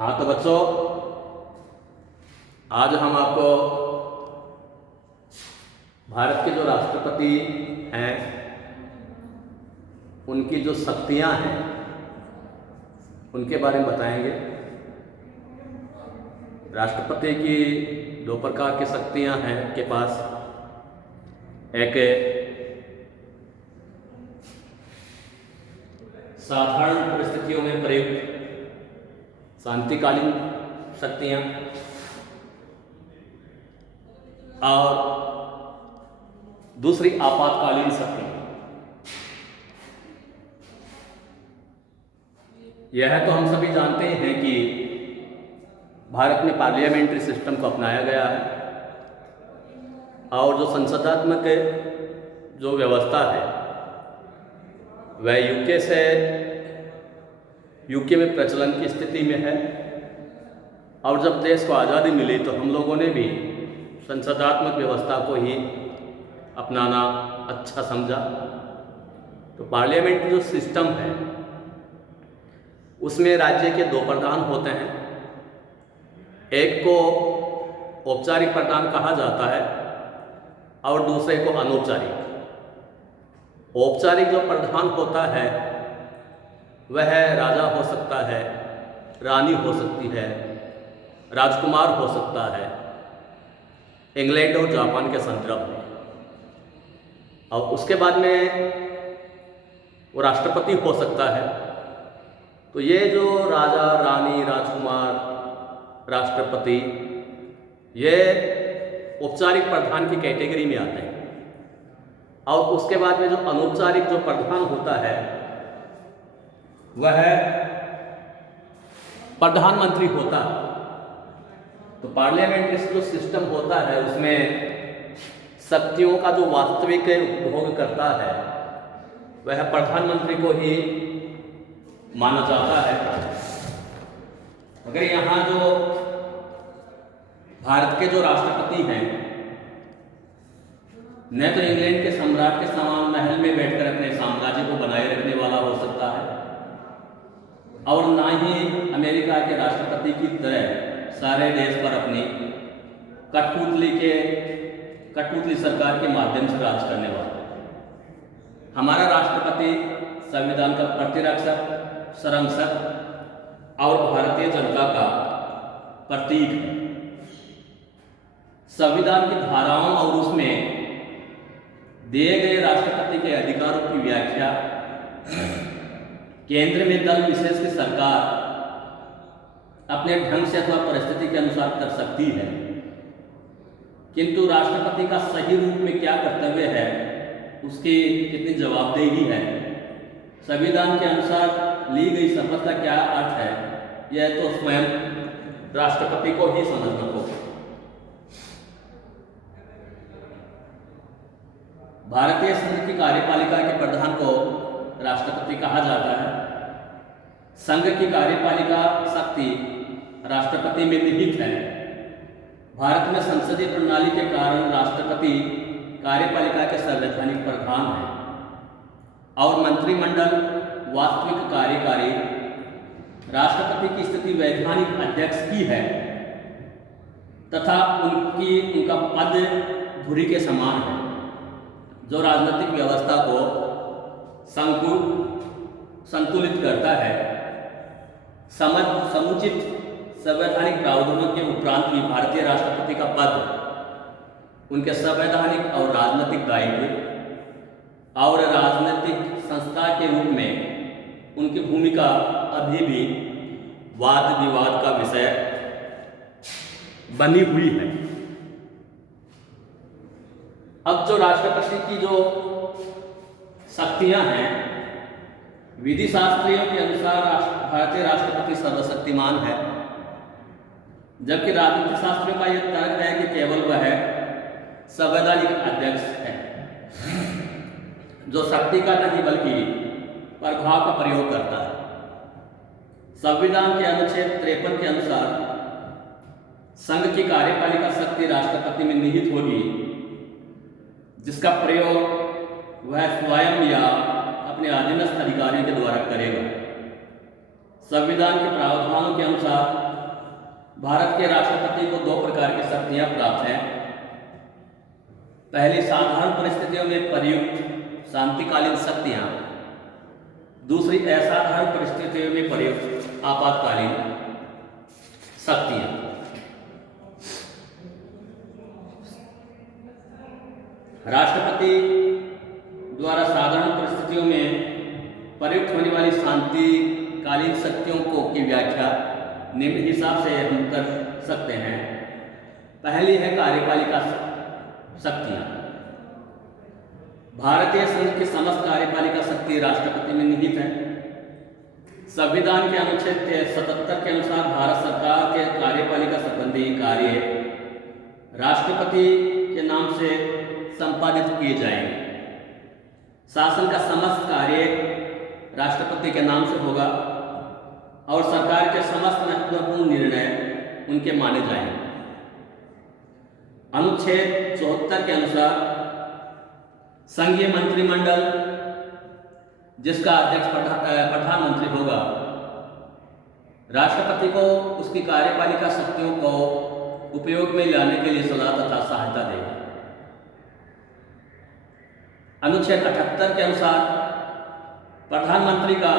हाँ तो बच्चों, आज हम आपको भारत के जो राष्ट्रपति हैं उनकी जो शक्तियां हैं उनके बारे में बताएंगे। राष्ट्रपति की दो प्रकार की शक्तियां हैं के पास। एक साधारण परिस्थितियों में प्रयुक्त शांतिकालीन शक्तियां और दूसरी आपातकालीन शक्तियां। यह तो हम सभी जानते हैं कि भारत में पार्लियामेंट्री सिस्टम को अपनाया गया है और जो संसदात्मक जो व्यवस्था है वह यूके में प्रचलन की स्थिति में है। और जब देश को आज़ादी मिली तो हम लोगों ने भी संसदात्मक व्यवस्था को ही अपनाना अच्छा समझा। तो पार्लियामेंट्री जो सिस्टम है उसमें राज्य के दो प्रधान होते हैं। एक को औपचारिक प्रधान कहा जाता है और दूसरे को अनौपचारिक। औपचारिक जो प्रधान होता है वह राजा हो सकता है, रानी हो सकती है, राजकुमार हो सकता है, इंग्लैंड और जापान के संदर्भ में। और उसके बाद में वो राष्ट्रपति हो सकता है। तो ये जो राजा, रानी, राजकुमार, राष्ट्रपति ये औपचारिक प्रधान की कैटेगरी में आते हैं। और उसके बाद में जो अनौपचारिक जो प्रधान होता है वह प्रधानमंत्री होता है। तो पार्लियामेंट्री जो सिस्टम होता है उसमें शक्तियों का जो वास्तविक उपभोग करता है वह प्रधानमंत्री को ही माना जाता है। अगर यहाँ जो भारत के जो राष्ट्रपति हैं न तो इंग्लैंड के सम्राट के समान महल में बैठकर अपने साम्राज्य को बनाए रखने वाला हो सकता है और ना ही अमेरिका के राष्ट्रपति की तरह सारे देश पर अपनी कठपुतली सरकार के माध्यम से राज करने वाला। हमारा राष्ट्रपति संविधान का प्रतिरक्षक, संरक्षक और भारतीय जनता का प्रतीक है। संविधान की धाराओं और उसमें दिए गए राष्ट्रपति के अधिकारों की व्याख्या केंद्र में दल विशेष की सरकार अपने ढंग से अथवा परिस्थिति के अनुसार कर सकती है, किंतु राष्ट्रपति का सही रूप में क्या कर्तव्य है, उसकी कितनी जवाबदेही है, संविधान के अनुसार ली गई शपथ का क्या अर्थ है, यह तो स्वयं राष्ट्रपति को ही समझना होगा। भारतीय संघ की कार्यपालिका के प्रधान को राष्ट्रपति कहा जाता है। संघ की कार्यपालिका शक्ति राष्ट्रपति में निहित है। भारत में संसदीय प्रणाली के कारण राष्ट्रपति कार्यपालिका के संवैधानिक प्रधान हैं और मंत्रिमंडल वास्तविक कार्यकारी राष्ट्रपति की स्थिति वैधानिक अध्यक्ष की है तथा उनका पद धुरी के समान है जो राजनीतिक व्यवस्था को संतुलित करता है। समुचित संवैधानिक प्रावधानों के उपरांत भी भारतीय राष्ट्रपति का पद उनके संवैधानिक और राजनीतिक दायित्व और राजनीतिक संस्था के रूप में उनकी भूमिका अभी भी वाद विवाद का विषय बनी हुई है। अब जो राष्ट्रपति की जो शक्तियां हैं, विधि शास्त्रियों के अनुसार भारतीय राष्ट्रपति सर्वशक्तिमान है, जबकि राजनीतिक शास्त्रियों का यह तर्क है कि केवल वह संवैधानिक अध्यक्ष है जो शक्ति का नहीं बल्कि प्रभाव का प्रयोग करता है। संविधान के अनुच्छेद 53 के अनुसार संघ की कार्यपालिका शक्ति राष्ट्रपति में निहित होगी, जिसका प्रयोग वह स्वयं या अपने अधीनस्थ अधिकारियों के द्वारा करेगा। संविधान के प्रावधानों के अनुसार भारत के राष्ट्रपति को दो प्रकार की शक्तियां प्राप्त हैं। पहली, साधारण परिस्थितियों में प्रयुक्त शांतिकालीन शक्तियां। दूसरी, असाधारण परिस्थितियों में प्रयुक्त आपातकालीन शक्तियां। राष्ट्रपति द्वारा साधारण परिस्थितियों में प्रयुक्त होने वाली शांतिकालीन शक्तियों की व्याख्या निम्न हिसाब से हम कर सकते हैं। पहली है कार्यपालिका शक्तियां। भारतीय संघ की समस्त कार्यपालिका शक्ति राष्ट्रपति में निहित है। संविधान के अनुच्छेद 77 के अनुसार भारत सरकार के कार्यपालिका संबंधी कार्य राष्ट्रपति के नाम से संपादित किए जाएंगे। शासन का समस्त कार्य राष्ट्रपति के नाम से होगा और सरकार के समस्त महत्वपूर्ण निर्णय उनके माने जाएंगे। अनुच्छेद 74 के अनुसार संघीय मंत्रिमंडल, जिसका अध्यक्ष प्रधानमंत्री होगा, राष्ट्रपति को उसकी कार्यपालिका शक्तियों को उपयोग में लाने के लिए सलाह तथा सहायता देगा। अनुच्छेद 78 के अनुसार प्रधानमंत्री का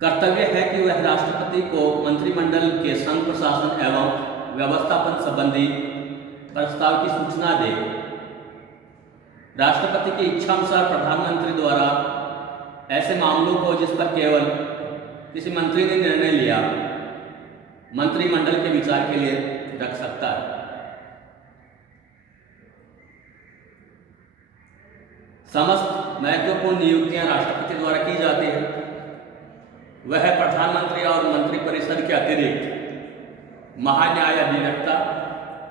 कर्तव्य है कि वह राष्ट्रपति को मंत्रिमंडल के संघ प्रशासन एवं व्यवस्थापन संबंधी प्रस्ताव की सूचना दे। राष्ट्रपति की इच्छा अनुसार प्रधानमंत्री द्वारा ऐसे मामलों को जिस पर केवल किसी मंत्री ने निर्णय लिया, मंत्रिमंडल के विचार के लिए रख सकता है। समस्त महत्वपूर्ण नियुक्तियां राष्ट्रपति द्वारा की जाती है। वह प्रधानमंत्री और मंत्रिपरिषद के अतिरिक्त महान्यायाधिवक्ता,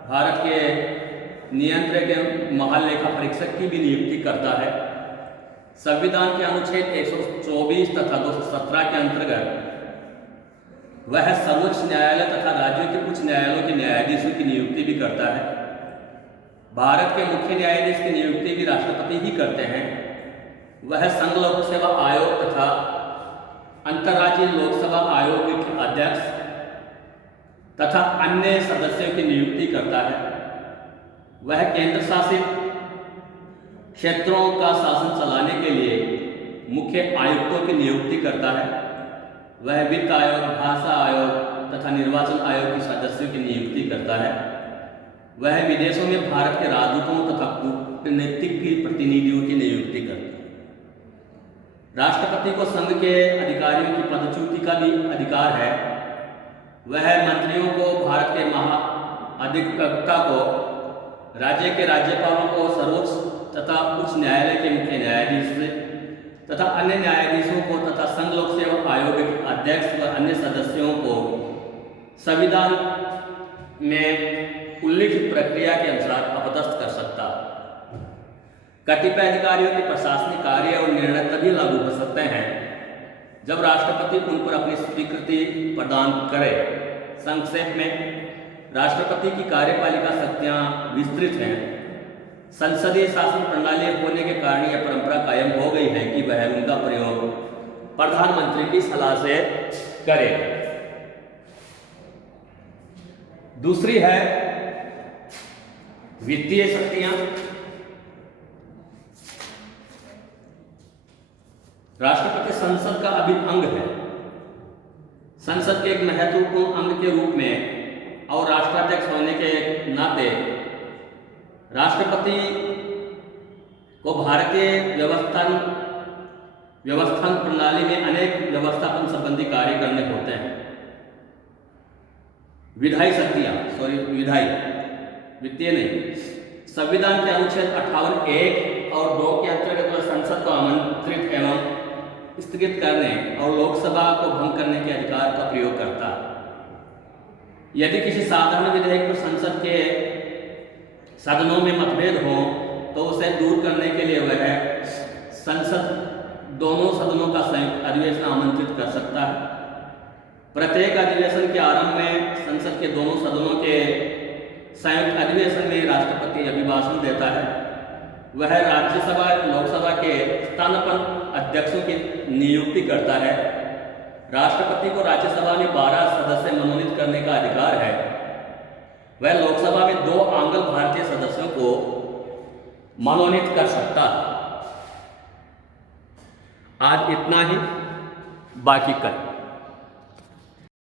भारत के नियंत्रक एवं महालेखा परीक्षक की भी नियुक्ति करता है। संविधान के अनुच्छेद 124 तथा 217 के अंतर्गत वह सर्वोच्च न्यायालय तथा राज्यों के उच्च न्यायालयों के न्यायाधीशों की नियुक्ति भी करता है। भारत के मुख्य न्यायाधीश की नियुक्ति भी राष्ट्रपति ही करते हैं। वह संघ लोक सेवा आयोग तथा अंतर्राज्यीय लोकसभा आयोग के अध्यक्ष तथा अन्य सदस्यों की नियुक्ति करता है। वह केंद्र शासित क्षेत्रों का शासन चलाने के लिए मुख्य आयुक्तों की नियुक्ति करता है। वह वित्त आयोग, भाषा आयोग तथा निर्वाचन आयोग के सदस्यों की नियुक्ति करता है। वह विदेशों में भारत के राजदूतों तथा कूटनीतिक की प्रतिनिधियों की नियुक्ति करता है। राष्ट्रपति को संघ के अधिकारियों की पदच्युति का भी अधिकार है। वह मंत्रियों को, भारत के महाधिवक्ता को, राज्य के राज्यपालों को, सर्वोच्च तथा उच्च न्यायालय के मुख्य न्यायाधीश तथा अन्य न्यायाधीशों को तथा संघ लोक सेवा आयोग के अध्यक्ष व अन्य सदस्यों को संविधान में उल्लिखित प्रक्रिया के अनुसार अपदस्थ कर सकता। कतिपय अधिकारियों के प्रशासनिक कार्य और निर्णय तभी लागू हो सकते हैं जब राष्ट्रपति उन पर अपनी स्वीकृति प्रदान करे। संक्षेप में, राष्ट्रपति की कार्यपालिका शक्तियां विस्तृत हैं। संसदीय शासन प्रणाली होने के कारण यह परंपरा कायम हो गई है कि वह उनका प्रयोग प्रधानमंत्री की सलाह से करे। दूसरी है वित्तीय शक्तियां। राष्ट्रपति संसद का अभिन्न अंग है। संसद के एक महत्वपूर्ण अंग के रूप में और राष्ट्राध्यक्ष होने के नाते राष्ट्रपति को भारतीय व्यवस्थान प्रणाली में अनेक व्यवस्थापन संबंधी कार्य करने होते हैं। विधायी शक्तियां, वित्तीय नहीं। संविधान के अनुच्छेद 58(1) और 2 के अंतर्गत वह संसद को आमंत्रित एवं स्थगित करने और लोकसभा को भंग करने के अधिकार का प्रयोग करता है। यदि किसी साधारण विधेयक पर संसद के सदनों में मतभेद हो तो उसे दूर करने के लिए वह संसद दोनों सदनों का संयुक्त अधिवेशन आमंत्रित कर सकता है। प्रत्येक अधिवेशन के आरंभ में संसद के दोनों सदनों के संयुक्त अधिवेशन में राष्ट्रपति अभिभाषण देता है। वह राज्यसभा लोकसभा के स्थानापन्न अध्यक्षों की नियुक्ति करता है। राष्ट्रपति को राज्यसभा में 12 सदस्य मनोनीत करने का अधिकार है। वह लोकसभा में 2 आंग्ल भारतीय सदस्यों को मनोनीत कर सकता है। आज इतना ही, बाकी कल।